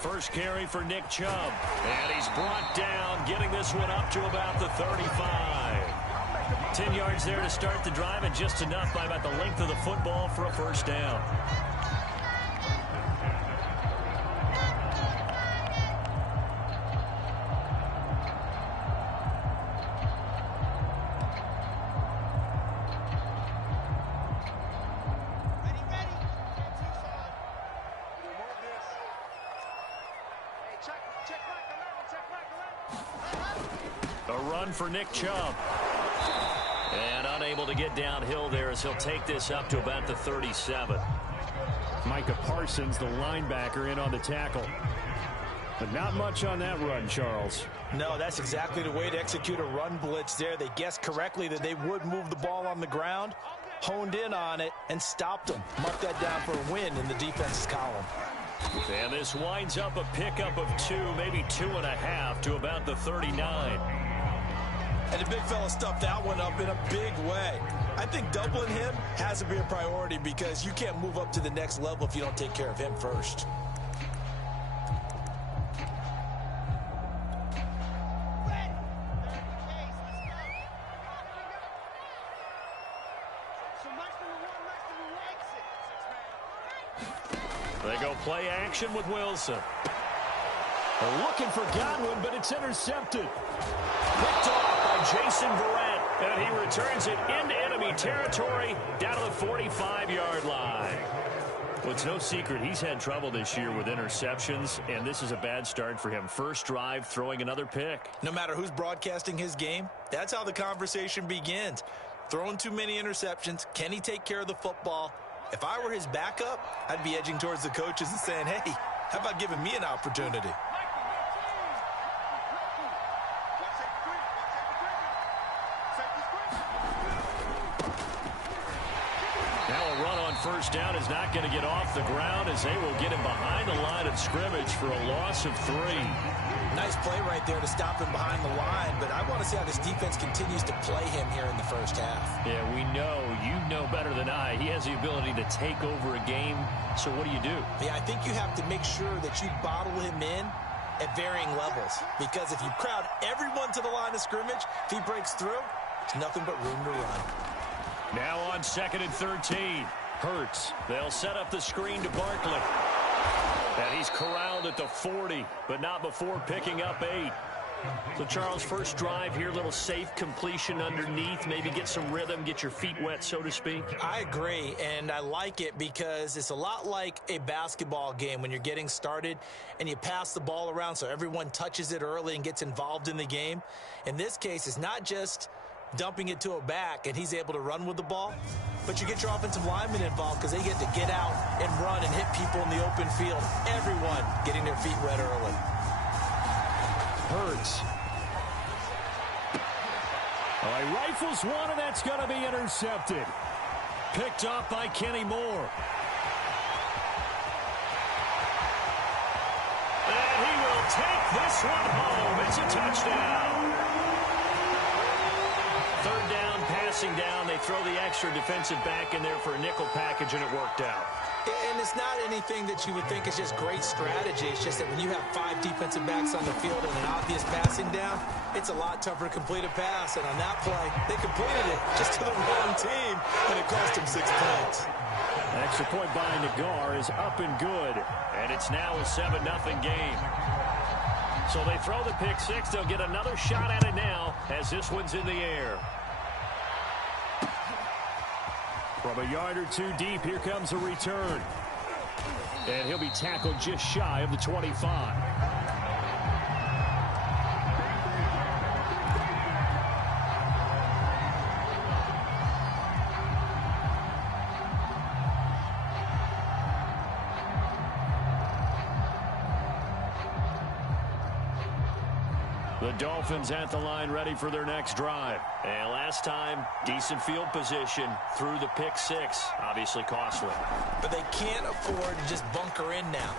First carry for Nick Chubb. And he's brought down, getting this one up to about the 35. 10 yards there to start the drive, and just enough by about the length of the football for a first down. A run for Nick Chubb. And unable to get downhill there as he'll take this up to about the 37. Micah Parsons, the linebacker, in on the tackle. But not much on that run, Charles. No, that's exactly the way to execute a run blitz there. They guessed correctly that they would move the ball on the ground, honed in on it, and stopped them. Mark that down for a win in the defense's column. And this winds up a pickup of 2, maybe 2.5 to about the 39. And the big fella stuffed that one up in a big way. I think doubling him has to be a priority because you can't move up to the next level if you don't take care of him first. They go play action with Wilson. They're looking for Godwin, but it's intercepted. Picked off by Jason Verrett, and he returns it into enemy territory down to the 45-yard line. Well, it's no secret he's had trouble this year with interceptions, and this is a bad start for him. First drive, throwing another pick. No matter who's broadcasting his game, that's how the conversation begins. Throwing too many interceptions, can he take care of the football? If I were his backup, I'd be edging towards the coaches and saying, hey, how about giving me an opportunity? Now a run on first down is not going to get off the ground as they will get him behind the line of scrimmage for a loss of 3. Nice play right there to stop him behind the line, but I want to see how this defense continues to play him here in the first half. Yeah, we know. You know better than I. He has the ability to take over a game, so what do you do? Yeah, I think you have to make sure that you bottle him in at varying levels, because if you crowd everyone to the line of scrimmage, if he breaks through, there's nothing but room to run. Now on 2nd and 13. Hurts. They'll set up the screen to Barkley. And he's corralled at the 40, but not before picking up 8. So, Charles, first drive here, little safe completion underneath, maybe get some rhythm, get your feet wet, so to speak. I agree, and I like it because it's a lot like a basketball game when you're getting started and you pass the ball around so everyone touches it early and gets involved in the game. In this case, it's not just dumping it to a back and he's able to run with the ball, but you get your offensive linemen involved because they get to get out and run and hit people in the open field. Everyone getting their feet wet early. Hurts. Oh, he rifles one, and that's going to be intercepted. Picked off by Kenny Moore. And he will take this one home. It's a touchdown. Third down, passing down. They throw the extra defensive back in there for a nickel package, and it worked out. And it's not anything that you would think is just great strategy. It's just that when you have 5 defensive backs on the field and an obvious passing down, it's a lot tougher to complete a pass. And on that play, they completed it just to the wrong team, and it cost them 6 points. An extra point by Nagar is up and good. And it's now a 7-0 game. So they throw the pick 6. They'll get another shot at it now as this one's in the air. From a yard or 2 deep, here comes a return. And he'll be tackled just shy of the 25. The Dolphins at the line ready for their next drive. And last time, decent field position through the pick 6. Obviously costly. But they can't afford to just bunker in now.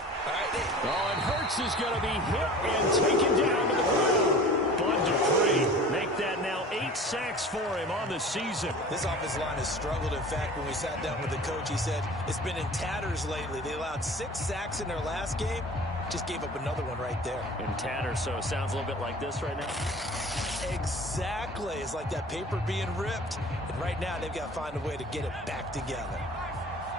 Oh, and Hurts is going to be hit and taken down to the ground. Bud Dupree 3. Make that now 8 sacks for him on the season. This offensive line has struggled. In fact, when we sat down with the coach, he said it's been in tatters lately. They allowed 6 sacks in their last game. Just gave up another one right there. In tatters, so it sounds a little bit like this right now. Exactly. It's like that paper being ripped. And right now, they've got to find a way to get it back together.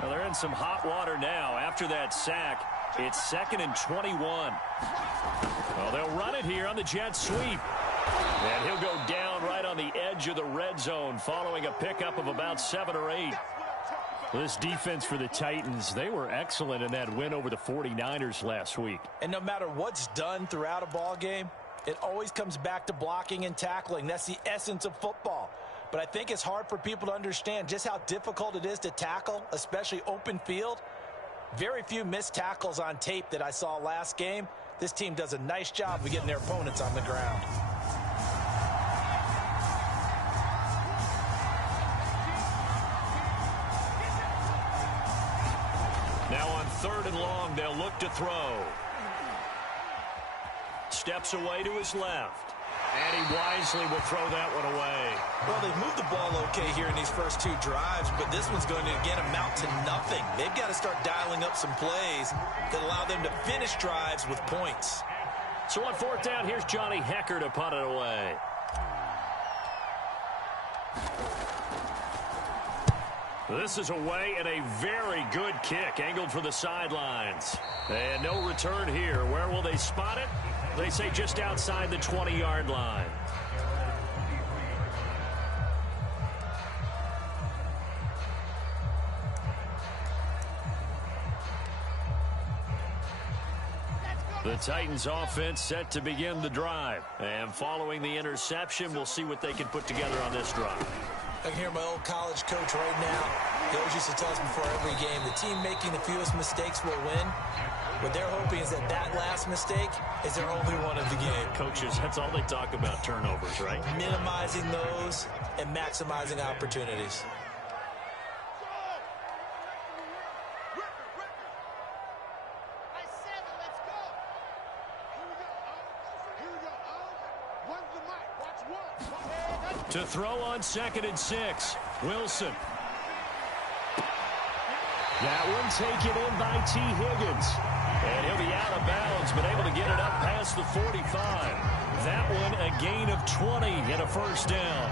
Well, they're in some hot water now. After that sack, it's 2nd and 21. Well, they'll run it here on the jet sweep. And he'll go down right on the edge of the red zone following a pickup of about 7 or 8. This defense for the Titans, they were excellent in that win over the 49ers last week. And no matter what's done throughout a ball game, it always comes back to blocking and tackling. That's the essence of football. But I think it's hard for people to understand just how difficult it is to tackle, especially open field. Very few missed tackles on tape that I saw last game. This team does a nice job of getting their opponents on the ground. Now on 3rd and long, they'll look to throw. Steps away to his left. And he wisely will throw that one away. Well, they've moved the ball okay here in these first 2 drives, but this one's going to, again, amount to nothing. They've got to start dialing up some plays that allow them to finish drives with points. So on 4th down, here's Johnny Hecker to punt it away. This is away and a very good kick angled for the sidelines. And no return here. Where will they spot it? They say just outside the 20-yard line. The Titans offense set to begin the drive. And following the interception, we'll see what they can put together on this drive. I can hear my old college coach right now. He always used to tell us before every game, the team making the fewest mistakes will win. What they're hoping is that that last mistake is their only one of the game. Coaches, that's all they talk about, turnovers, right? Minimizing those and maximizing opportunities. To throw on 2nd and 6, Wilson. That one taken in by T. Higgins. And he'll be out of bounds, but able to get it up past the 45. That one a gain of 20 and a first down.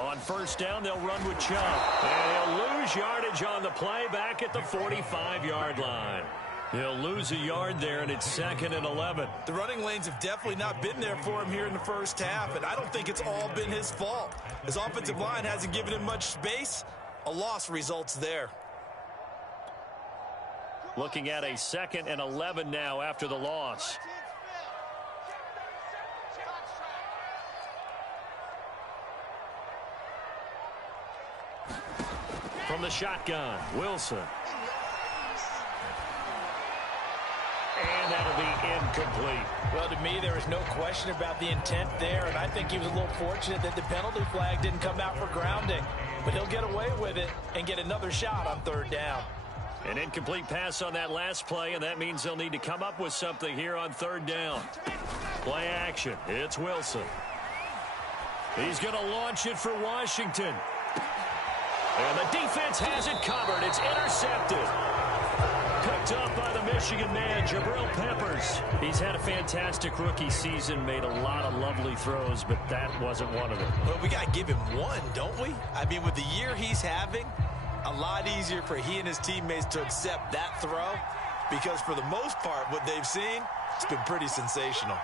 On 1st down, they'll run with Chubb. And he'll lose yardage on the play back at the 45-yard line. He'll lose a yard there, and it's 2nd and 11. The running lanes have definitely not been there for him here in the first half, and I don't think it's all been his fault. His offensive line hasn't given him much space. A loss results there. Looking at a 2nd and 11 now after the loss. From the shotgun, Wilson. And that'll be incomplete. Well, to me, there is no question about the intent there, and I think he was a little fortunate that the penalty flag didn't come out for grounding. But he'll get away with it and get another shot on 3rd down. An incomplete pass on that last play, and that means they'll need to come up with something here on 3rd down. Play action. It's Wilson. He's going to launch it for Washington. And the defense has it covered. It's intercepted. Picked up by the Michigan man, Jabril Peppers. He's had a fantastic rookie season, made a lot of lovely throws, but that wasn't one of them. Well, we got to give him one, don't we? I mean, with the year he's having, a lot easier for he and his teammates to accept that throw because for the most part, what they've seen, it's been pretty sensational.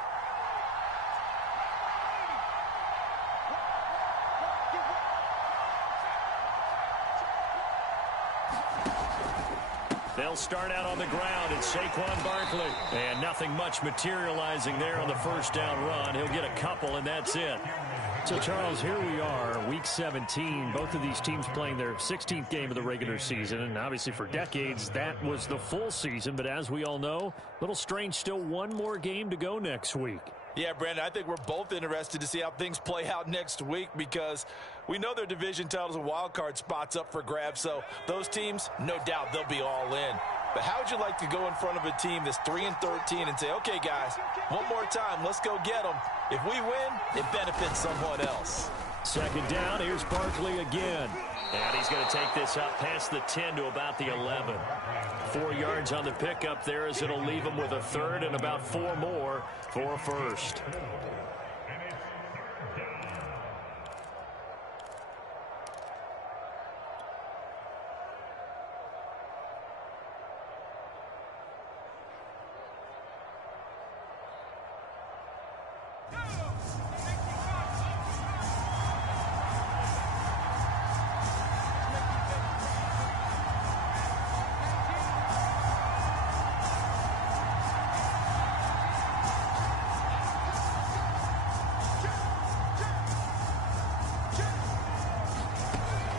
They'll start out on the ground. It's Saquon Barkley. And nothing much materializing there on the 1st down run. He'll get a couple, and that's it. So, Charles, here we are, Week 17. Both of these teams playing their 16th game of the regular season. And obviously for decades, that was the full season. But as we all know, a little strange, still one more game to go next week. Yeah, Brandon, I think we're both interested to see how things play out next week because we know their division titles and wild card spots up for grabs. So those teams, no doubt they'll be all in. But how would you like to go in front of a team that's 3-13 and say, okay, guys, one more time, let's go get them. If we win, it benefits someone else. Second down, here's Barkley again. And he's going to take this up past the 10 to about the 11. 4 yards on the pickup there as it'll leave him with a third and about 4 more for a first.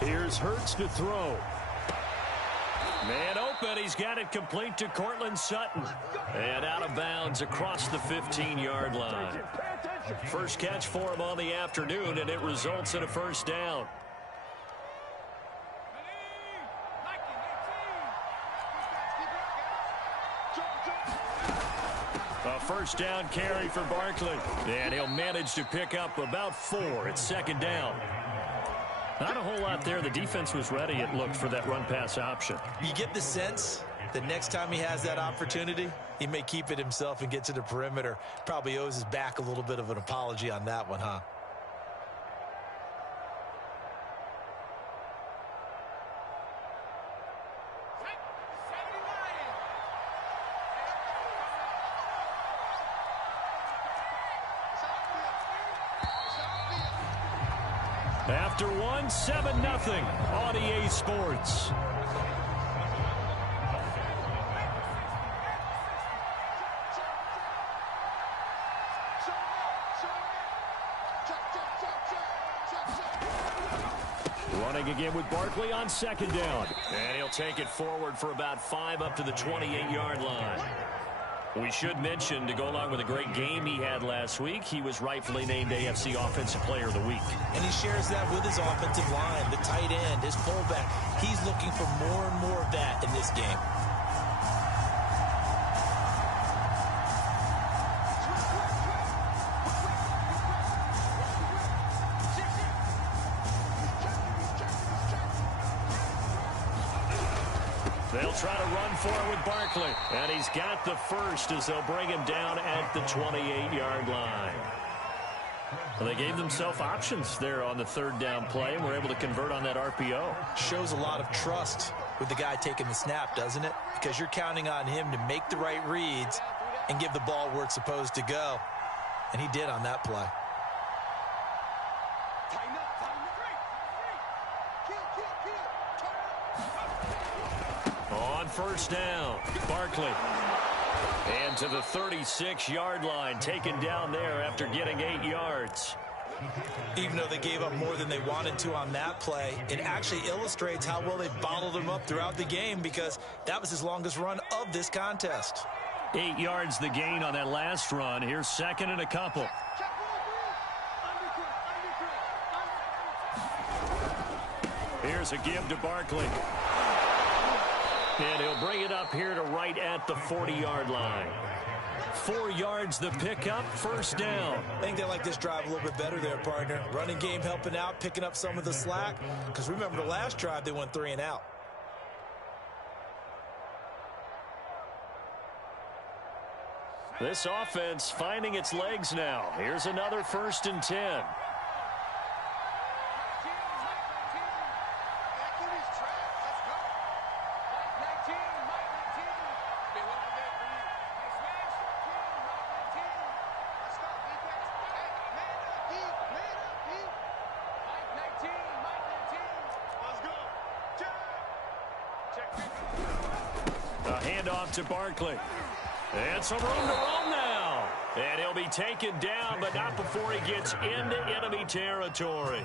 Here's Hurts to throw. Man open. He's got it complete to Cortland Sutton. And out of bounds across the 15-yard line. First catch for him on the afternoon, and it results in a first down. A first down carry for Barkley. And he'll manage to pick up about 4. It's second down. Not a whole lot there. The defense was ready, it looked, for that run-pass option. You get the sense that next time he has that opportunity, he may keep it himself and get to the perimeter. Probably owes his back a little bit of an apology on that one, huh? After one, 7-0 on EA Sports. Running again with Barkley on second down. And he'll take it forward for about 5 up to the 28-yard line. We should mention, to go along with a great game he had last week, he was rightfully named AFC Offensive Player of the Week. And he shares that with his offensive line, the tight end, his fullback. He's looking for more and more of that in this game. They'll try to run for it with Barkley. And he's got the first as they'll bring him down at the 28-yard line. Well, they gave themselves options there on the third down play and were able to convert on that RPO. Shows a lot of trust with the guy taking the snap, doesn't it? Because you're counting on him to make the right reads and give the ball where it's supposed to go. And he did on that play. On first down, Barkley. And to the 36-yard line, taken down there after getting 8 yards. Even though they gave up more than they wanted to on that play, it actually illustrates how well they bottled him up throughout the game, because that was his longest run of this contest. 8 yards the gain on that last run. Here's second and a couple. Here's a give to Barkley. And he'll bring it up here to right at the 40-yard line. 4 yards the pickup, first down. I think they like this drive a little bit better there, partner. Running game helping out, picking up some of the slack. Because remember, the last drive, they went 3 and out. This offense finding its legs now. Here's another 1st and 10. To Barkley. And some room to roam now. And he'll be taken down, but not before he gets into enemy territory.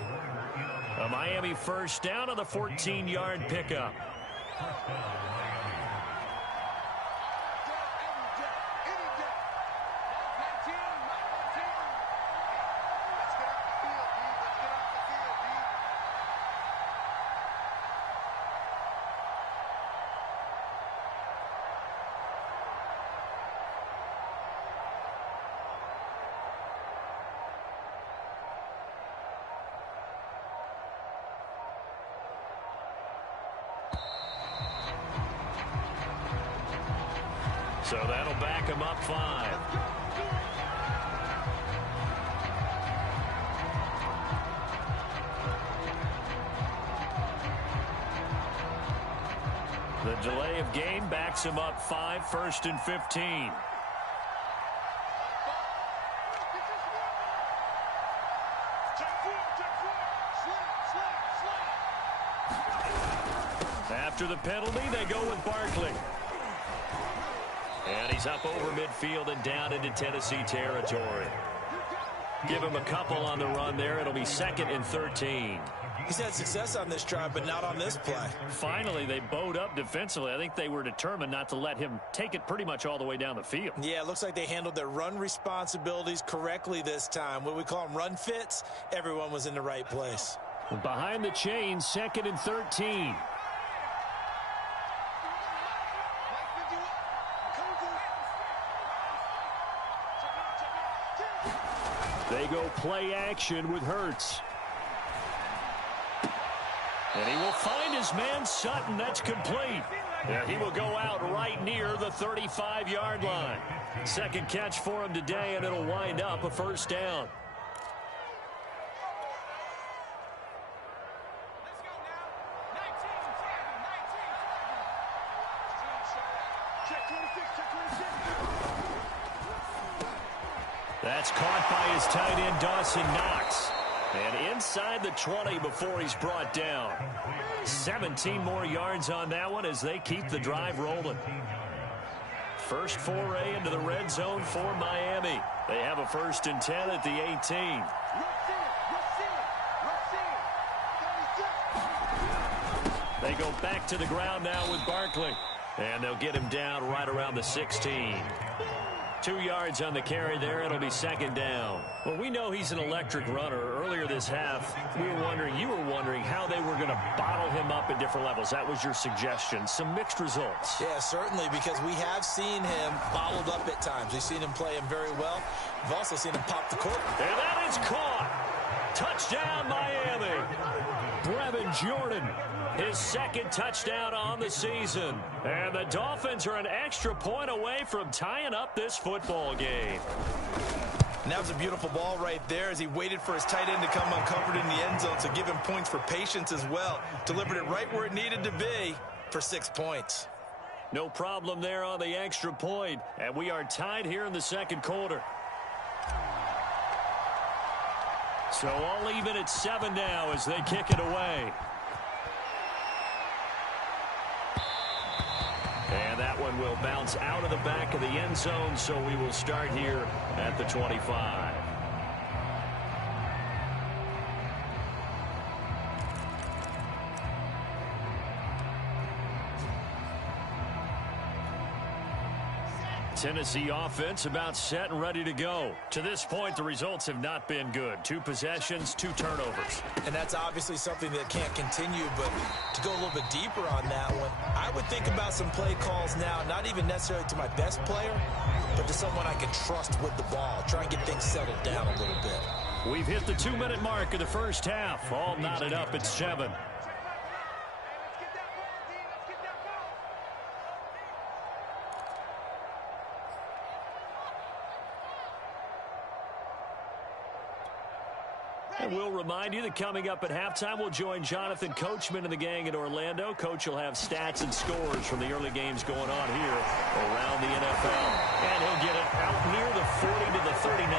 A Miami first down on the 14-yard pickup. So that'll back him up 5. The delay of game backs him up 5, 1st and 15. After the penalty, they go with Barkley. And he's up over midfield and down into Tennessee territory. Give him a couple on the run there. It'll be 2nd and 13. He's had success on this drive, but not on this play. Finally, they bowed up defensively. I think they were determined not to let him take it pretty much all the way down the field. Yeah, it looks like they handled their run responsibilities correctly this time. What we call them run fits, everyone was in the right place. Behind the chains, 2nd and 13. They go play action with Hurts. And he will find his man Sutton. That's complete. And he will go out right near the 35-yard line. Second catch for him today, and it'll wind up a 1st down. That's caught by his tight end, Dawson Knox. And inside the 20 before he's brought down. 17 more yards on that one as they keep the drive rolling. First foray into the red zone for Miami. They have a 1st and 10 at the 18. They go back to the ground now with Barkley. And they'll get him down right around the 16. 2 yards on the carry there. It'll be 2nd down. Well, we know he's an electric runner. Earlier this half, you were wondering how they were going to bottle him up at different levels. That was your suggestion. Some mixed results. Yeah, certainly, because we have seen him bottled up at times. We've seen him play him very well. We've also seen him pop the cork. And that is caught. Touchdown, Miami. Brevin Jordan, his 2nd touchdown on the season. And the Dolphins are an extra point away from tying up this football game. And that was a beautiful ball right there as he waited for his tight end to come uncovered in the end zone, so give him points for patience as well. Delivered it right where it needed to be for 6 points. No problem there on the extra point. And we are tied here in the 2nd quarter. So all even at 7 now as they kick it away. And that one will bounce out of the back of the end zone, so we will start here at the 25. Tennessee offense about set and ready to go. To this point, the results have not been good. 2 possessions, 2 turnovers. And that's obviously something that can't continue, but to go a little bit deeper on that one, I would think about some play calls now, not even necessarily to my best player, but to someone I can trust with the ball. Try and get things settled down a little bit. We've hit the 2-minute mark of the first half. All knotted up at 7. And we'll remind you that coming up at halftime, we'll join Jonathan Coachman and the gang in Orlando. Coach will have stats and scores from the early games going on here around the NFL. And he'll get it out near the 40 to the 39.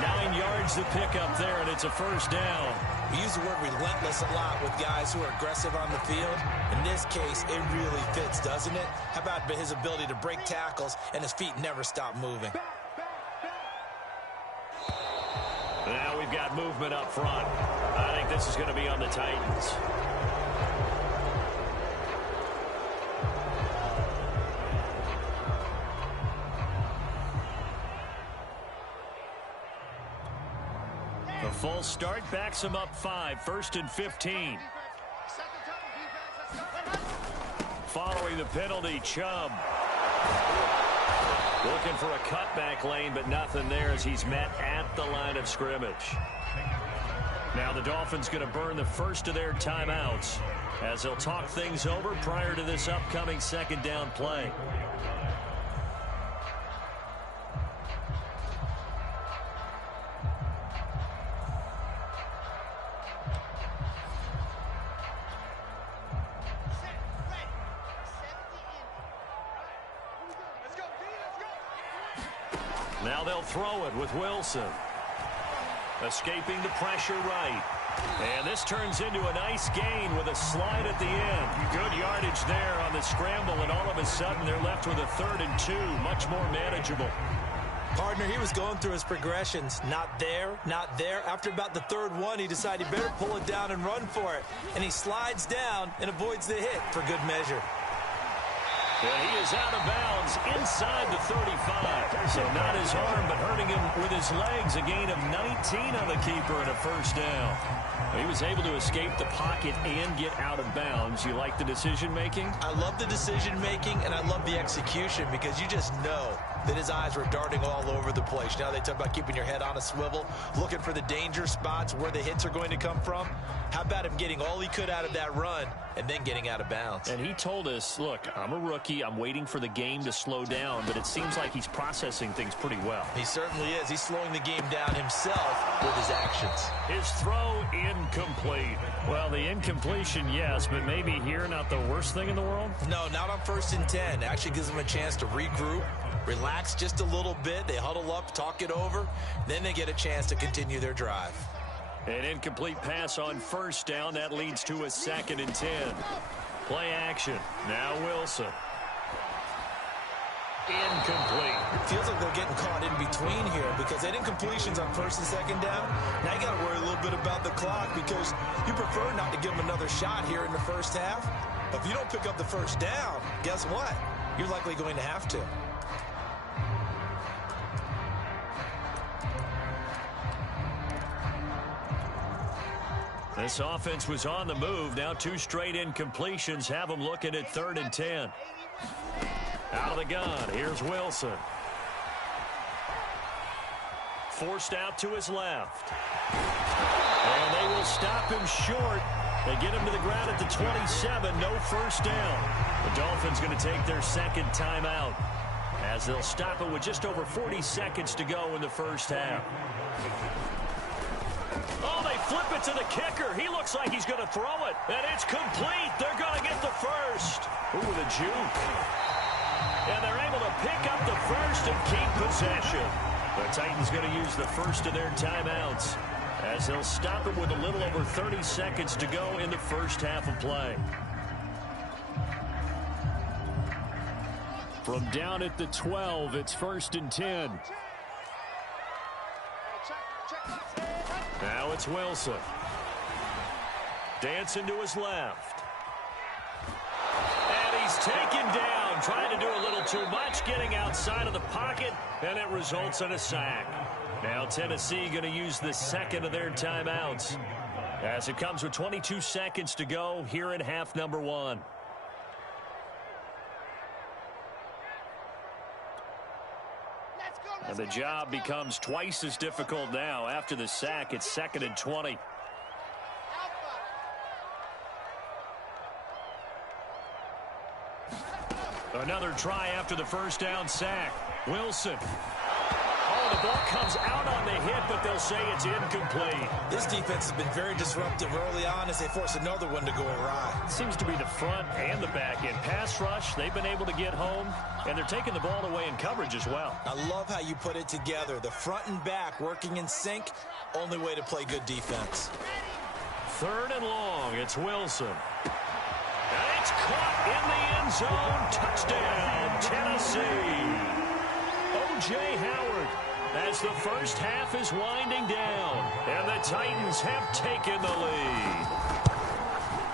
9 yards to pick up there, and it's a 1st down. We use the word relentless a lot with guys who are aggressive on the field. In this case, it really fits, doesn't it? How about his ability to break tackles and his feet never stop moving? Now we've got movement up front. I think this is going to be on the Titans. The full start backs him up 5, 1st and 15. Following the penalty, Chubb. Looking for a cutback lane, but nothing there as he's met at the line of scrimmage. Now the Dolphins going to burn the first of their timeouts as they'll talk things over prior to this upcoming second down play. Now they'll throw it with Wilson. Escaping the pressure right. And this turns into a nice gain with a slide at the end. Good yardage there on the scramble, and all of a sudden they're left with a 3rd and 2, much more manageable. Partner, he was going through his progressions. Not there, not there. After about the 3rd one, he decided he better pull it down and run for it. And he slides down and avoids the hit for good measure. And he is out of bounds inside the 35. So not his arm, but hurting him with his legs. A gain of 19 on the keeper and a first down. He was able to escape the pocket and get out of bounds. You like the decision-making? I love the decision-making, and I love the execution because you just know that his eyes were darting all over the place. Now they talk about keeping your head on a swivel, looking for the danger spots where the hits are going to come from. How about him getting all he could out of that run and then getting out of bounds? And he told us, look, I'm a rookie. I'm waiting for the game to slow down, but it seems like he's processing things pretty well. He certainly is. He's slowing the game down himself with his actions. His throw incomplete. Well, the incompletion, yes, but maybe here not the worst thing in the world? No, not on 1st and 10. Actually gives him a chance to regroup, relax just a little bit. They huddle up, talk it over. Then they get a chance to continue their drive. An incomplete pass on 1st down. That leads to a 2nd and 10. Play action. Now Wilson. Incomplete. Feels like they're getting caught in between here because they had incompletions on 1st and 2nd down. Now you got to worry a little bit about the clock because you prefer not to give them another shot here in the 1st half. But if you don't pick up the 1st down, guess what? You're likely going to have to. This offense was on the move. Now 2 straight incompletions have them looking at 3rd and 10. Out of the gun, here's Wilson. Forced out to his left. And they will stop him short. They get him to the ground at the 27. No first down. The Dolphins going to take their 2nd timeout as they'll stop it with just over 40 seconds to go in the 1st half. Oh, they flip it to the kicker. He looks like he's going to throw it. And it's complete. They're going to get the first. Ooh, with a juke. And they're able to pick up the first and keep possession. The Titans going to use the first of their timeouts as they'll stop it with a little over 30 seconds to go in the 1st half of play. From down at the 12, it's 1st and 10. Now it's Wilson. Dancing to his left. And he's taken down, trying to do a little too much, getting outside of the pocket, and it results in a sack. Now Tennessee going to use the 2nd of their timeouts as it comes with 22 seconds to go here in half number 1. And the job becomes twice as difficult now. After the sack, it's 2nd and 20. Another try after the first down sack. Wilson. Oh, the ball comes out on the hit, but they'll say it's incomplete. This defense has been very disruptive early on as they force another one to go awry. Seems to be the front and the back end. Pass rush, they've been able to get home, and they're taking the ball away in coverage as well. I love how you put it together. The front and back working in sync, only way to play good defense. 3rd and long, it's Wilson. And it's caught in the end zone. Touchdown, Tennessee. O.J. Howard as the 1st half is winding down. And the Titans have taken the lead.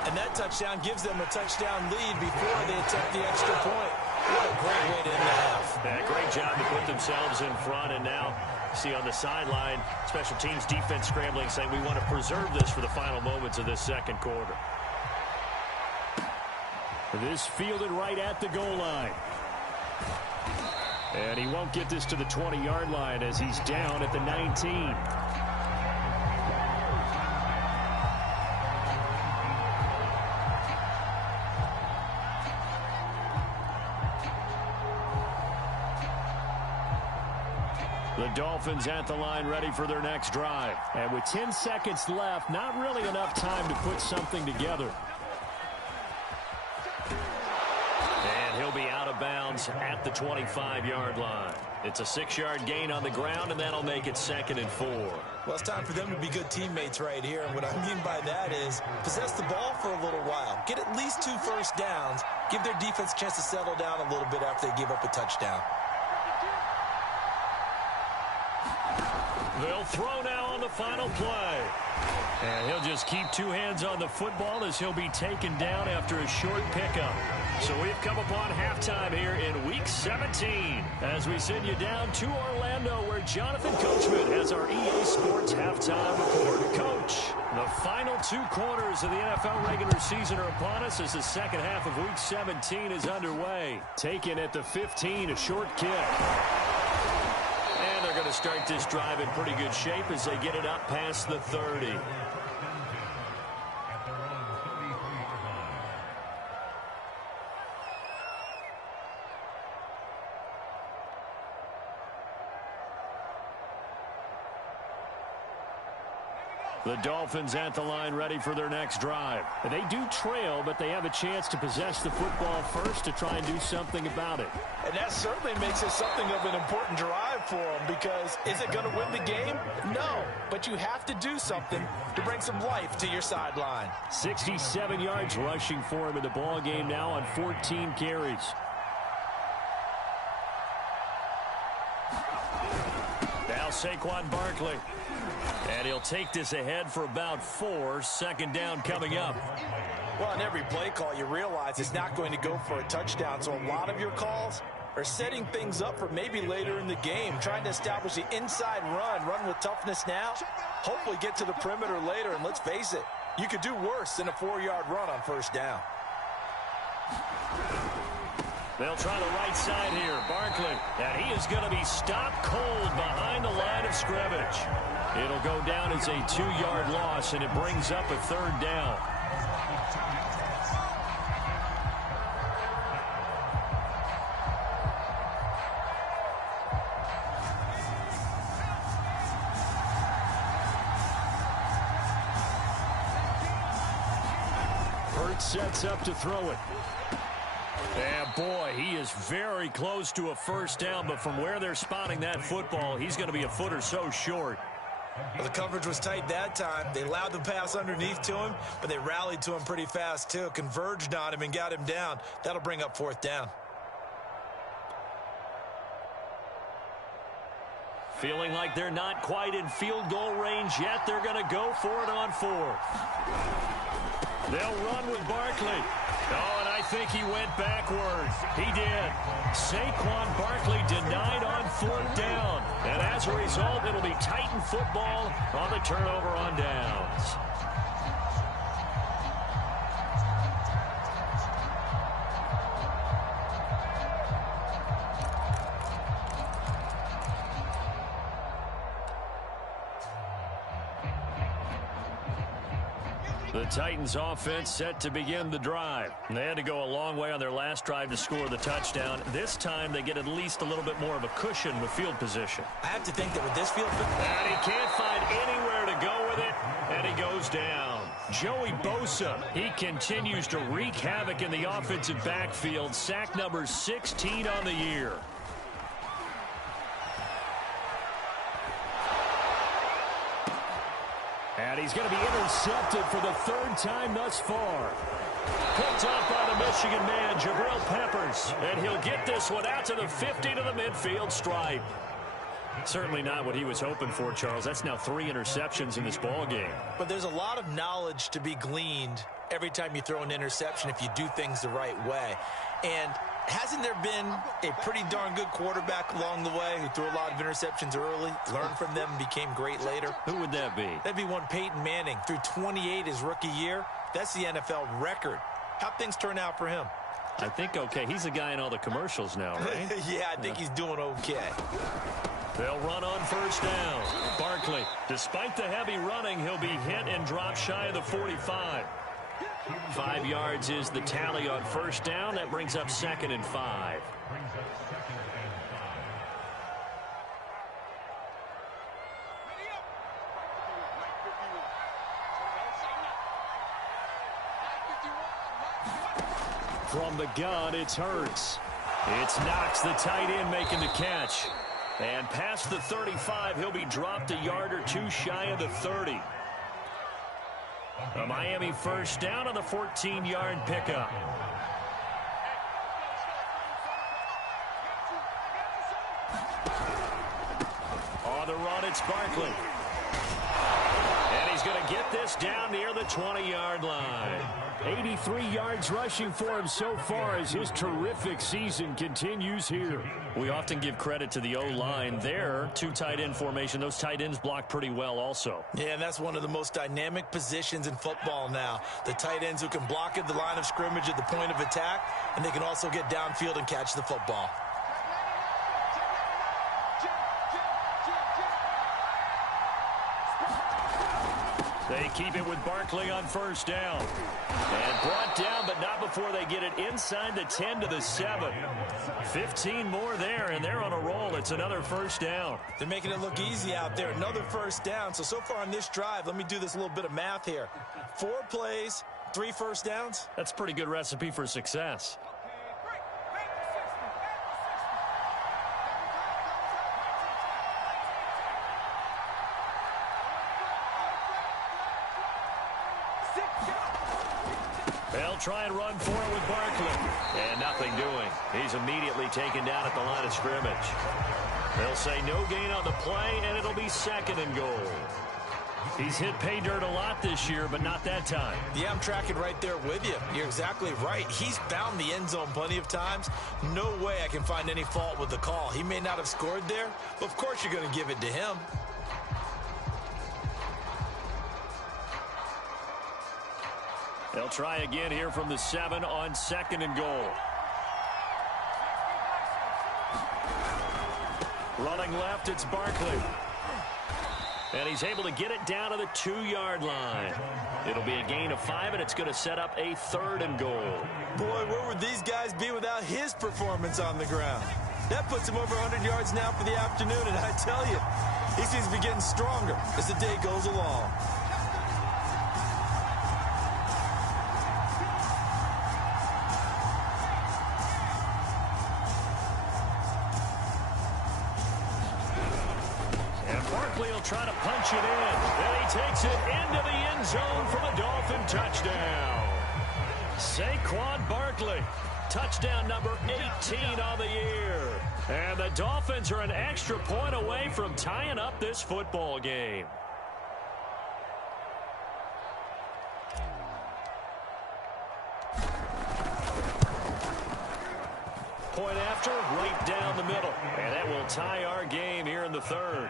And that touchdown gives them a touchdown lead before they attempt the extra point. What a great way to end the half. Yeah, great job to put themselves in front. And now, see on the sideline, special teams defense scrambling, saying we want to preserve this for the final moments of this 2nd quarter. This fielded right at the goal line. And he won't get this to the 20-yard line as he's down at the 19. The Dolphins at the line ready for their next drive. And with 10 seconds left, not really enough time to put something together. And he'll be out of bounds at the 25-yard line. It's a 6-yard gain on the ground, and that'll make it 2nd and 4. Well, it's time for them to be good teammates right here. And what I mean by that is possess the ball for a little while. Get at least 2 first downs. Give their defense a chance to settle down a little bit after they give up a touchdown. They'll throw now on the final play. And he'll just keep 2 hands on the football as he'll be taken down after a short pickup. So we've come upon halftime here in Week 17 as we send you down to Orlando where Jonathan Coachman has our EA Sports halftime report. Coach, the final 2 quarters of the NFL regular season are upon us as the second half of Week 17 is underway. Taken at the 15, a short kick. And they're going to start this drive in pretty good shape as they get it up past the 30. The Dolphins at the line ready for their next drive. They do trail, but they have a chance to possess the football first to try and do something about it. And that certainly makes it something of an important drive for them because is it going to win the game? No, but you have to do something to bring some life to your sideline. 67 yards rushing for him in the ball game now on 14 carries. Now Saquon Barkley. And he'll take this ahead for about 4. 2nd down coming up. Well, on every play call, you realize it's not going to go for a touchdown. So a lot of your calls are setting things up for maybe later in the game, trying to establish the inside run with toughness now, hopefully get to the perimeter later. And let's face it, you could do worse than a 4-yard run on 1st down. They'll try the right side here. Barkley. And he is going to be stopped cold behind the line of scrimmage. It'll go down as a 2-yard loss, and it brings up a 3rd down. Hurts sets up to throw it. And boy, he is very close to a 1st down, but from where they're spotting that football, he's going to be a foot or so short. Well, the coverage was tight that time. They allowed the pass underneath to him, but they rallied to him pretty fast, too. Converged on him and got him down. That'll bring up 4th down. Feeling like they're not quite in field goal range yet. They're going to go for it on 4th. They'll run with Barkley. Oh, and I think he went backward. He did. Saquon Barkley denied on 4th down. And as a result, it'll be Titan football on the turnover on downs. The Titans offense set to begin the drive. They had to go a long way on their last drive to score the touchdown. This time they get at least a little bit more of a cushion with field position. I have to think that with this field... And he can't find anywhere to go with it, and he goes down. Joey Bosa, he continues to wreak havoc in the offensive backfield. Sack number 16 on the year. And he's going to be intercepted for the 3rd time thus far. Picked up by the Michigan man, Jabril Peppers. And he'll get this one out to the 50 to the midfield stripe. Certainly not what he was hoping for, Charles. That's now 3 interceptions in this ball game. But there's a lot of knowledge to be gleaned every time you throw an interception if you do things the right way. And hasn't there been a pretty darn good quarterback along the way who threw a lot of interceptions early, learned from them, became great later? Who would that be? That'd be one Peyton Manning. Threw 28 his rookie year. That's the NFL record. How'd things turn out for him? I think okay. He's the guy in all the commercials now, right? Yeah, I think he's doing okay. They'll run on 1st down. Barkley, despite the heavy running, he'll be hit and drop shy of the 45. 5 yards is the tally on 1st down. That brings up 2nd and 5. From the gun, it's Hurts. It's Knox, the tight end, making the catch. And past the 35, he'll be dropped a yard or two shy of the 30. A Miami first down on the 14-yard pickup. On the run, it's Barkley. And he's going to get this down near the 20-yard line. 83 yards rushing for him so far as his terrific season continues here. We often give credit to the O-line there. Two tight end formation. Those tight ends block pretty well also. Yeah, and that's one of the most dynamic positions in football now. The tight ends who can block at the line of scrimmage at the point of attack, and they can also get downfield and catch the football. They keep it with Barkley on first down. And brought down, but not before they get it inside the 10 to the 7. 15 more there, and they're on a roll. It's another first down. They're making it look easy out there. Another first down. So far on this drive, let me do this little bit of math here. 4 plays, 3 first downs. That's a pretty good recipe for success. They'll try and run for it with Barkley. And nothing doing. He's immediately taken down at the line of scrimmage. They'll say no gain on the play, and it'll be second and goal. He's hit pay dirt a lot this year, but not that time. Yeah, I'm tracking right there with you. You're exactly right. He's found the end zone plenty of times. No way I can find any fault with the call. He may not have scored there, but of course you're going to give it to him. They'll try again here from the 7 on second and goal. Running left, it's Barkley. And he's able to get it down to the 2-yard line. It'll be a gain of 5, and it's going to set up a third and goal. Boy, where would these guys be without his performance on the ground? That puts him over 100 yards now for the afternoon, and I tell you, he seems to be getting stronger as the day goes along. Try to punch it in, and he takes it into the end zone for the Dolphin touchdown. Saquon Barkley, touchdown number 18 on the year. And the Dolphins are an extra point away from tying up this football game. Point after, right down the middle. And that will tie our game here in the third.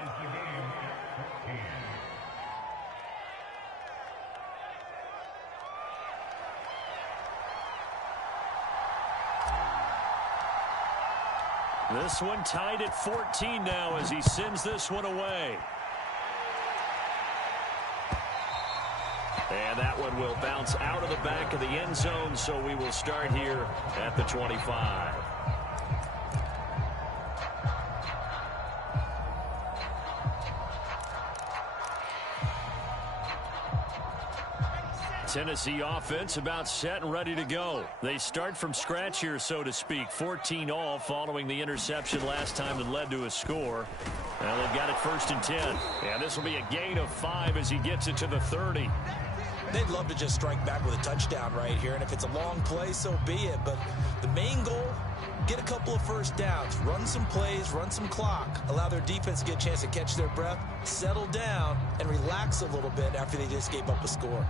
This one tied at 14 now as he sends this one away. And that one will bounce out of the back of the end zone, so we will start here at the 25. Tennessee offense about set and ready to go. They start from scratch here, so to speak. 14 all following the interception last time that led to a score. Now they've got it first and 10. And this will be a gain of 5 as he gets it to the 30. They'd love to just strike back with a touchdown right here. And if it's a long play, so be it. But the main goal, get a couple of first downs. Run some plays, run some clock. Allow their defense to get a chance to catch their breath, settle down, and relax a little bit after they just gave up a score.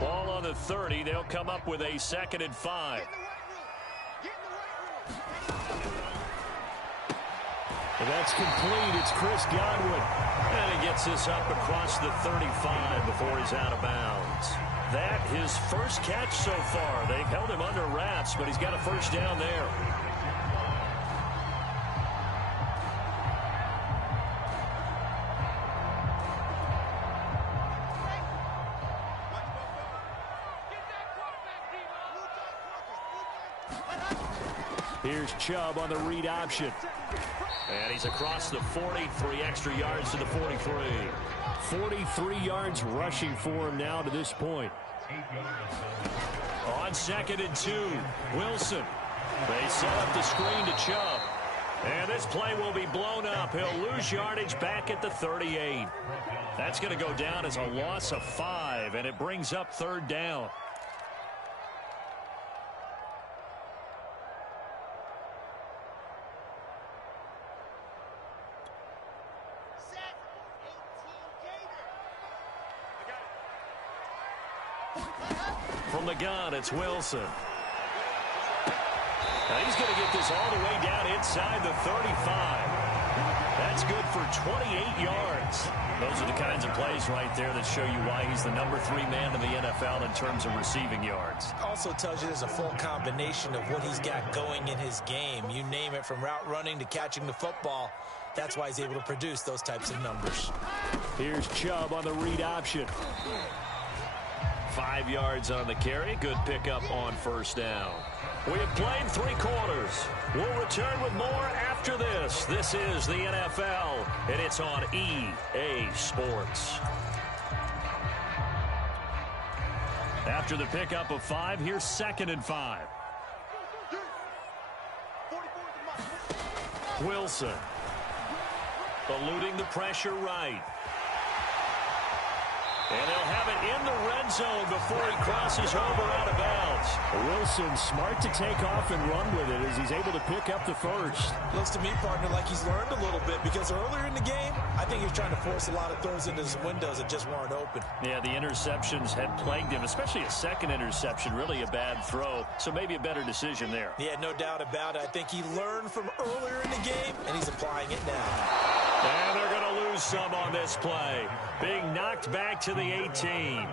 Ball on the 30. They'll come up with a 2nd and 5. And that's complete. It's Chris Godwin. And he gets this up across the 35 before he's out of bounds. That his first catch so far. They've held him under wraps, but he's got a first down there. Here's Chubb on the read option. And he's across the 40, 3 extra yards to the 43. 43 yards rushing for him now to this point. On 2nd and 2, Wilson. They set up the screen to Chubb. And this play will be blown up. He'll lose yardage back at the 38. That's going to go down as a loss of 5, and it brings up 3rd down. From the gun, it's Wilson. Now he's going to get this all the way down inside the 35. That's good for 28 yards. Those are the kinds of plays right there that show you why he's the number 3 man in the NFL in terms of receiving yards. Also tells you there's a full combination of what he's got going in his game. You name it, from route running to catching the football. That's why he's able to produce those types of numbers. Here's Chubb on the read option. 5 yards on the carry. Good pickup on 1st down. We have played 3 quarters. We'll return with more after this. This is the NFL, and it's on EA Sports. After the pickup of 5, here's 2nd and 5. Wilson eluding the pressure right. And they'll have it in the red zone before he crosses over out of bounds. Wilson smart to take off and run with it as he's able to pick up the 1st. Looks to me, partner, like he's learned a little bit, because earlier in the game, I think he was trying to force a lot of throws into some windows that just weren't open. Yeah, the interceptions had plagued him, especially a 2nd interception, really a bad throw. So maybe a better decision there. Yeah, no doubt about it. I think he learned from earlier in the game, and he's applying it now. And they're going to lose some on this play. Being knocked back to the 18.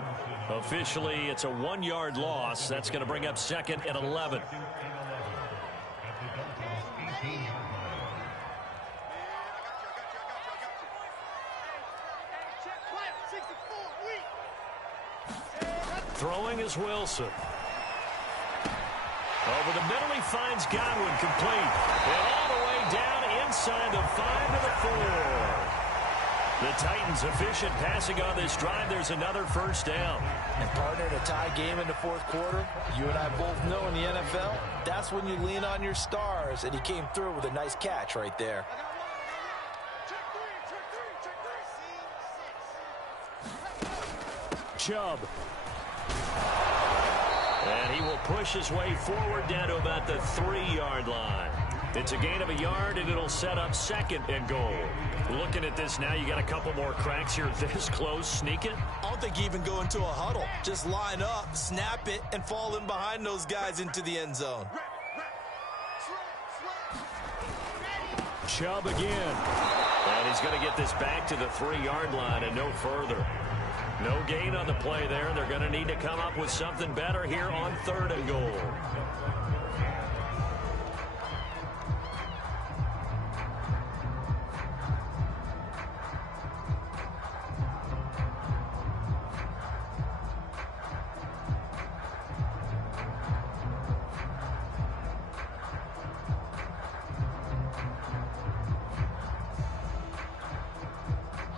Officially, it's a 1-yard loss. That's going to bring up 2nd and 11. Throwing is Wilson. Over the middle, he finds Godwin, complete. And all the way down inside the 5 to the 4. The Titans efficient passing on this drive. There's another 1st down. And partner, in a tie game in the 4th quarter, you and I both know in the NFL, that's when you lean on your stars, and he came through with a nice catch right there. Chubb. And he will push his way forward down to about the 3-yard line. It's a gain of a yard, and it'll set up 2nd and goal. Looking at this now, you got a couple more cracks here this close. Sneak it. I don't think you even go into a huddle. Just line up, snap it, and fall in behind those guys into the end zone. Chubb again. And he's going to get this back to the 3-yard line and no further. No gain on the play there. They're going to need to come up with something better here on 3rd and goal.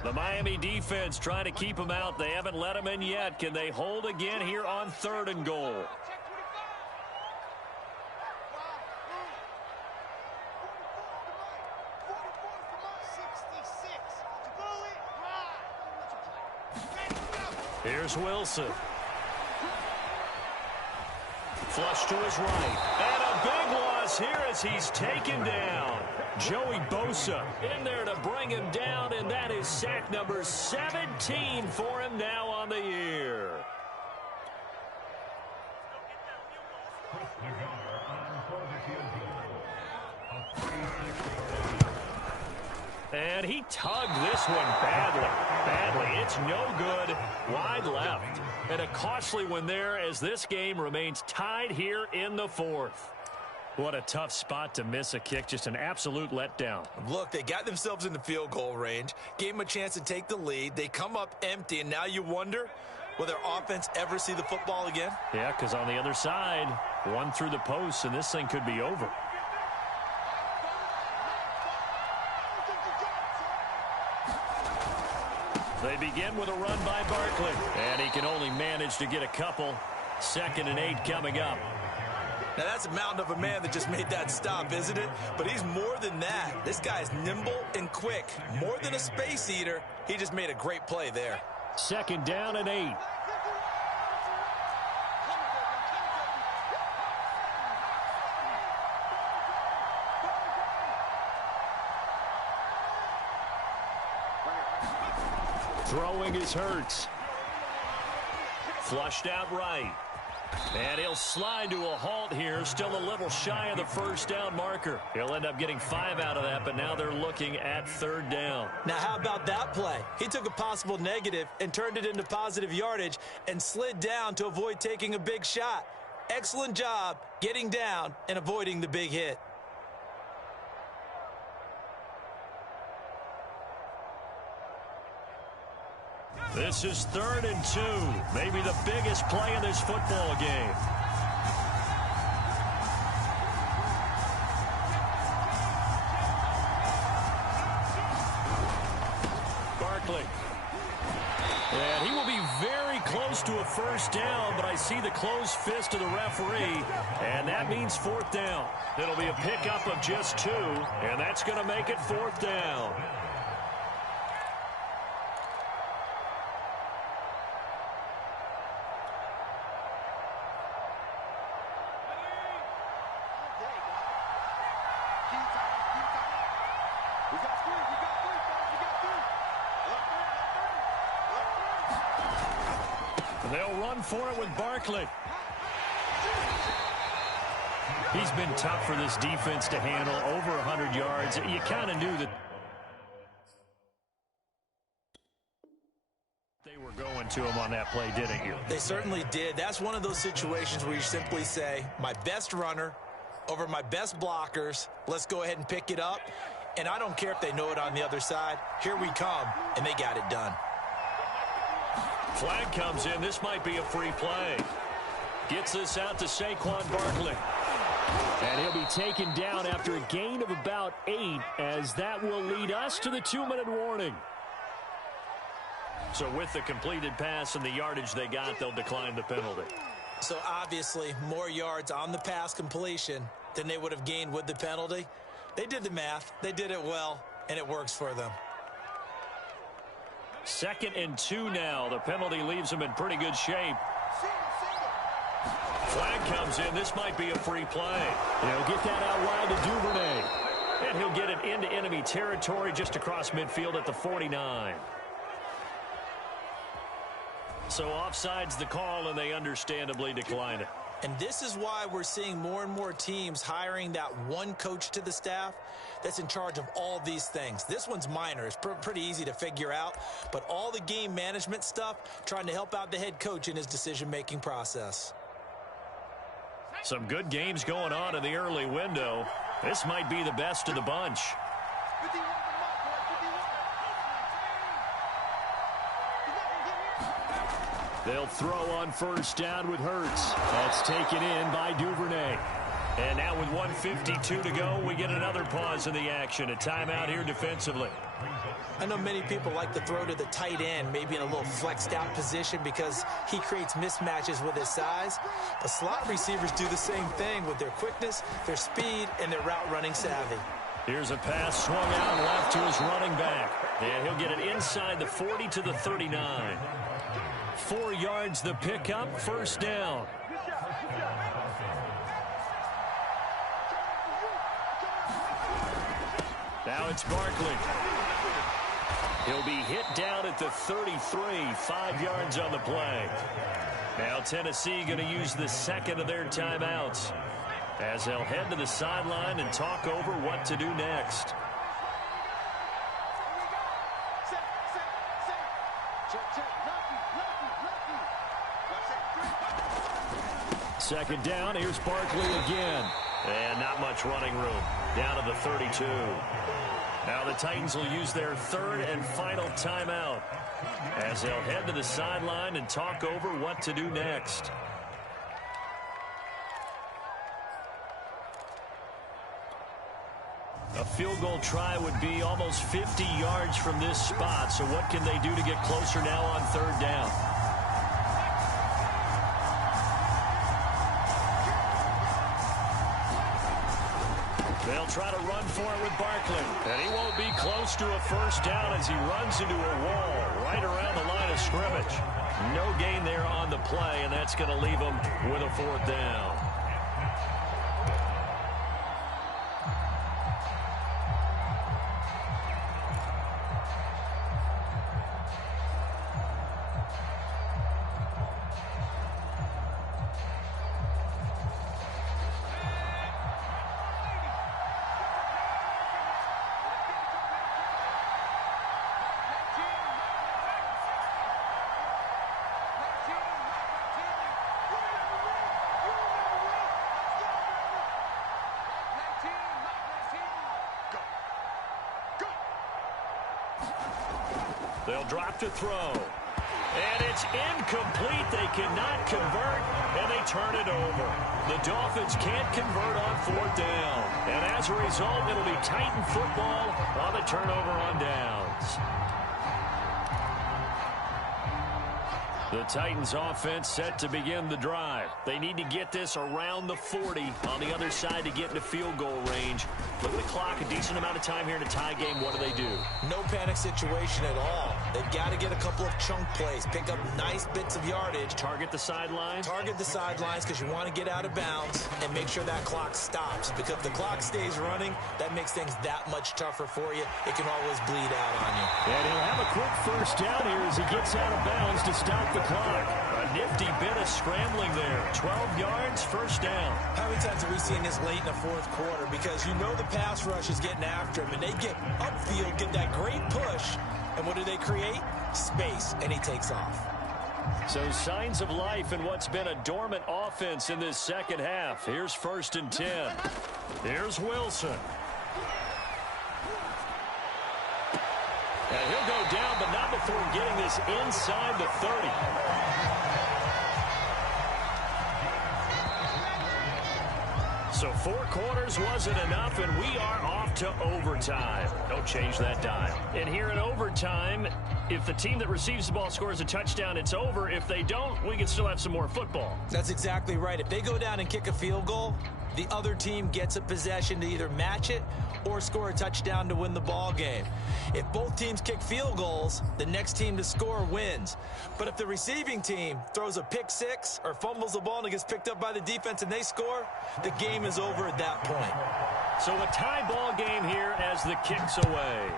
The Miami defense trying to keep him out. They haven't let him in yet. Can they hold again here on 3rd and goal? Here's Wilson. Flush to his right. And a big loss here as he's taken down. Joey Bosa in there to bring him down, and that is sack number 17 for him now on the year. And he tugged this one badly. It's no good. Wide left. And a costly one there as this game remains tied here in the 4th. What a tough spot to miss a kick. Just an absolute letdown. Look, they got themselves in the field goal range, gave them a chance to take the lead. They come up empty, and now you wonder, will their offense ever see the football again? Yeah, because on the other side, one through the post, and this thing could be over. They begin with a run by Barkley. And he can only manage to get a couple. 2nd and 8 coming up. Now, that's a mountain of a man that just made that stop, isn't it? But he's more than that. This guy's nimble and quick. More than a space eater. He just made a great play there. 2nd down and 8. Throwing is Hurts. Flushed out right. And he'll slide to a halt here. Still a little shy of the 1st down marker. He'll end up getting 5 out of that, but now they're looking at 3rd down. Now, how about that play? He took a possible negative and turned it into positive yardage and slid down to avoid taking a big shot. Excellent job getting down and avoiding the big hit. This is 3rd and 2. Maybe the biggest play in this football game. Barkley. And he will be very close to a 1st down, but I see the closed fist of the referee, and that means 4th down. It'll be a pickup of just 2, and that's going to make it 4th down. They'll run for it with Barkley. He's been tough for this defense to handle, over 100 yards. You kind of knew that they were going to him on that play, didn't you? They certainly did. That's one of those situations where you simply say, my best runner over my best blockers. Let's go ahead and pick it up. And I don't care if they know it on the other side. Here we come, and they got it done. Flag comes in. This might be a free play. Gets this out to Saquon Barkley. And he'll be taken down after a gain of about 8, as that will lead us to the 2-minute warning. So with the completed pass and the yardage they got, they'll decline the penalty. So obviously, more yards on the pass completion than they would have gained with the penalty. They did the math. They did it well, and it works for them. 2nd and 2 now. The penalty leaves them in pretty good shape. Flag comes in. This might be a free play. They'll get that out wide to Duvernay. And he'll get it into enemy territory just across midfield at the 49. So offside's the call, and they understandably decline it. And this is why we're seeing more and more teams hiring that one coach to the staff that's in charge of all these things. This one's minor. It's pretty easy to figure out. But all the game management stuff, trying to help out the head coach in his decision-making process. Some good games going on in the early window. This might be the best of the bunch. They'll throw on 1st down with Hurts. That's taken in by Duvernay. And now with 1:52 to go, we get another pause in the action. A timeout here defensively. I know many people like to throw to the tight end, maybe in a little flexed out position because he creates mismatches with his size. But slot receivers do the same thing with their quickness, their speed, and their route running savvy. Here's a pass swung out left to his running back. And he'll get it inside the 40 to the 39. 4 yards the pickup, 1st down. Now it's Barkley. He'll be hit down at the 33, 5 yards on the play. Now Tennessee going to use the 2nd of their timeouts as they'll head to the sideline and talk over what to do next. Second down, here's Barkley again. And not much running room. Down to the 32. Now the Titans will use their 3rd and final timeout as they'll head to the sideline and talk over what to do next. A field goal try would be almost 50 yards from this spot. So what can they do to get closer now on third down? They'll try to run for it with Barkley. And he won't be close to a first down as he runs into a wall right around the line of scrimmage. No gain there on the play, and that's going to leave him with a fourth down. They'll drop to throw. And it's incomplete. They cannot convert, and they turn it over. The Dolphins can't convert on fourth down. And as a result, it'll be Titan football on the turnover on downs. The Titans offense set to begin the drive. They need to get this around the 40 on the other side to get into field goal range. Look at the clock, a decent amount of time here in a tie game. What do? No panic situation at all. They've got to get a couple of chunk plays, pick up nice bits of yardage. Target the sidelines? Target the sidelines because you want to get out of bounds and make sure that clock stops. Because if the clock stays running, that makes things that much tougher for you. It can always bleed out on you. And he'll have a quick first down here as he gets out of bounds to stop the clock. A nifty bit of scrambling there. 12 yards, first down. How many times have we seen this late in the fourth quarter? Because you know the pass rush is getting after him, and they get upfield, get that great push, and what do they create? Space, and he takes off. So signs of life in what's been a dormant offense in this second half. Here's 1st and 10. Here's Wilson. And he'll go down, but not before getting this inside the 30. So 4 quarters wasn't enough, and we are off to overtime. Don't change that dial. And here in overtime, if the team that receives the ball scores a touchdown, it's over. If they don't, we can still have some more football. That's exactly right. If they go down and kick a field goal, the other team gets a possession to either match it or score a touchdown to win the ball game. If both teams kick field goals, the next team to score wins. But if the receiving team throws a pick six or fumbles the ball and it gets picked up by the defense and they score, the game is over at that point. So a tie ball game here as the kick's away.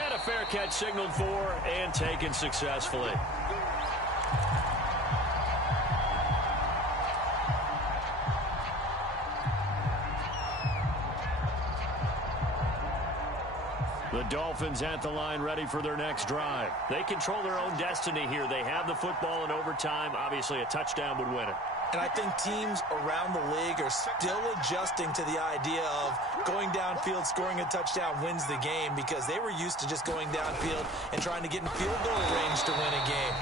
And a fair catch signaled for and taken successfully. The Dolphins at the line ready for their next drive. They control their own destiny here. They have the football in overtime. Obviously, a touchdown would win it. And I think teams around the league are still adjusting to the idea of going downfield, scoring a touchdown wins the game, because they were used to just going downfield and trying to get in field goal range to win a game.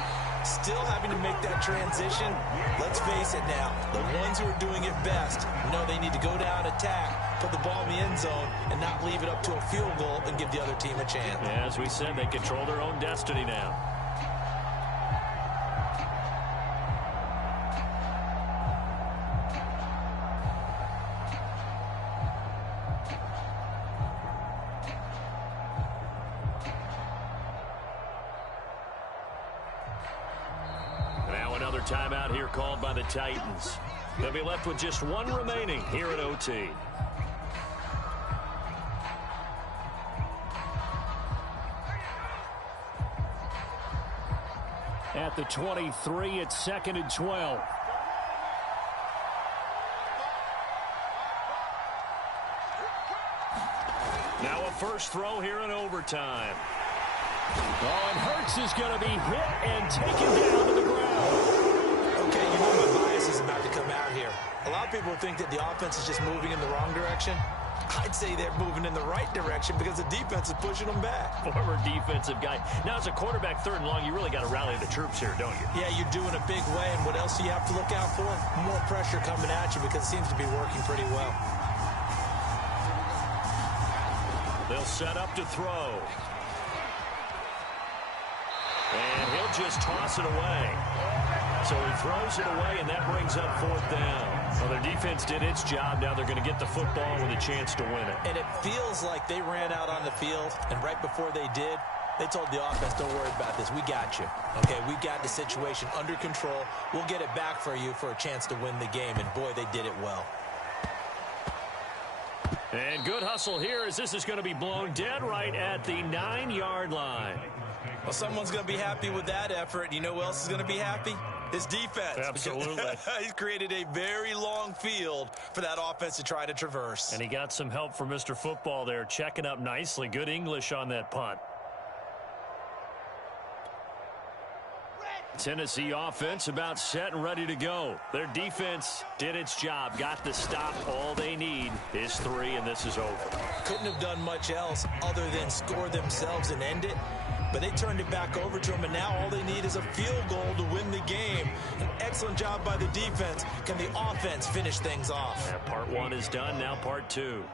Still having to make that transition. Let's face it now, the ones who are doing it best know they need to go down, attack, put the ball in the end zone, and not leave it up to a field goal and give the other team a chance. Yeah, as we said, they control their own destiny now. Timeout here called by the Titans. They'll be left with just one remaining here at OT. At the 23, it's 2nd and 12. Now a first throw here in overtime. Oh, and Hurts is going to be hit and taken down to the ground. Okay, you know my bias is about to come out here. A lot of people think that the offense is just moving in the wrong direction. I'd say they're moving in the right direction because the defense is pushing them back. Former defensive guy. Now, as a quarterback, 3rd and long, you really got to rally the troops here, don't you? Yeah, you do in a big way. And what else do you have to look out for? More pressure coming at you because it seems to be working pretty well. They'll set up to throw. And he'll just toss it away. So he throws it away, and that brings up 4th down. Well, their defense did its job. Now they're going to get the football with a chance to win it. And it feels like they ran out on the field, and right before they did, they told the offense, don't worry about this. We got you. Okay, we got the situation under control. We'll get it back for you for a chance to win the game. And, boy, they did it well. And good hustle here as this is going to be blown dead right at the 9-yard line. Well, someone's going to be happy with that effort. You know who else is going to be happy? His defense. Absolutely. He's created a very long field for that offense to try to traverse. And he got some help from Mr. Football there, checking up nicely. Good English on that punt. Tennessee offense about set and ready to go. Their defense did its job, got the stop. All they need is 3, and this is over. Couldn't have done much else other than score themselves and end it. But they turned it back over to them, and now all they need is a field goal to win the game. An excellent job by the defense. Can the offense finish things off? Yeah, part 1 is done, now part 2.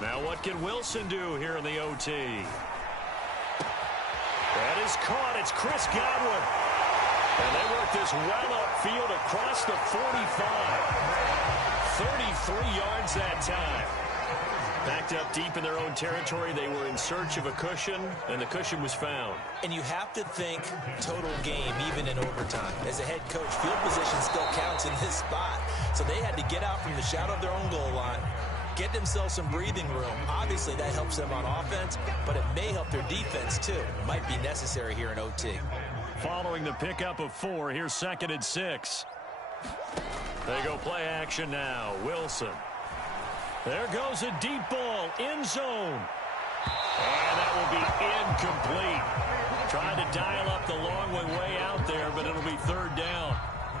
Now what can Wilson do here in the OT? That is caught. It's Chris Godwin. And they work this well upfield across the 45. 33 yards that time. Backed up deep in their own territory. They were in search of a cushion, and the cushion was found. And you have to think total game, even in overtime. As a head coach, field position still counts in this spot. So they had to get out from the shadow of their own goal line, get themselves some breathing room. Obviously, that helps them on offense, but it may help their defense, too. Might be necessary here in OT. Following the pickup of 4, here's 2nd and 6. They go play action now. Wilson. There goes a deep ball, end zone. And that will be incomplete. Trying to dial up the long way out there, but it'll be 3rd down.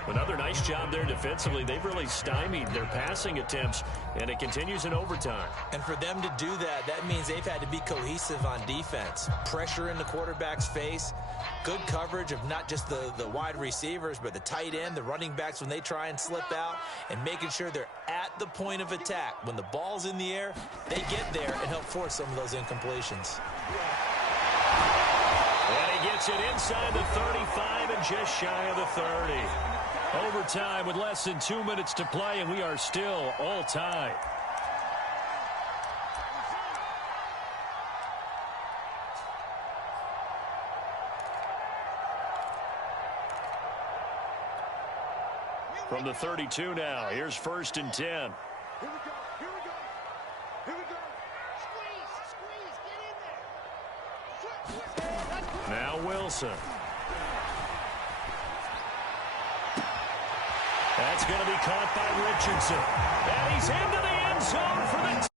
Another nice job there defensively. They've really stymied their passing attempts, and it continues in overtime. And for them to do that, that means they've had to be cohesive on defense. Pressure in the quarterback's face, good coverage of not just the wide receivers, but the tight end, the running backs when they try and slip out, and making sure they're at the point of attack. When the ball's in the air, they get there and help force some of those incompletions. And he gets it inside the 35 and just shy of the 30. Overtime with less than 2 minutes to play, and we are still all tied. From the 32 now, here's 1st and 10. Here we go. Here we go. Here we go. Squeeze. Get in there. Now Wilson. That's going to be caught by Richardson. And he's into the end zone for the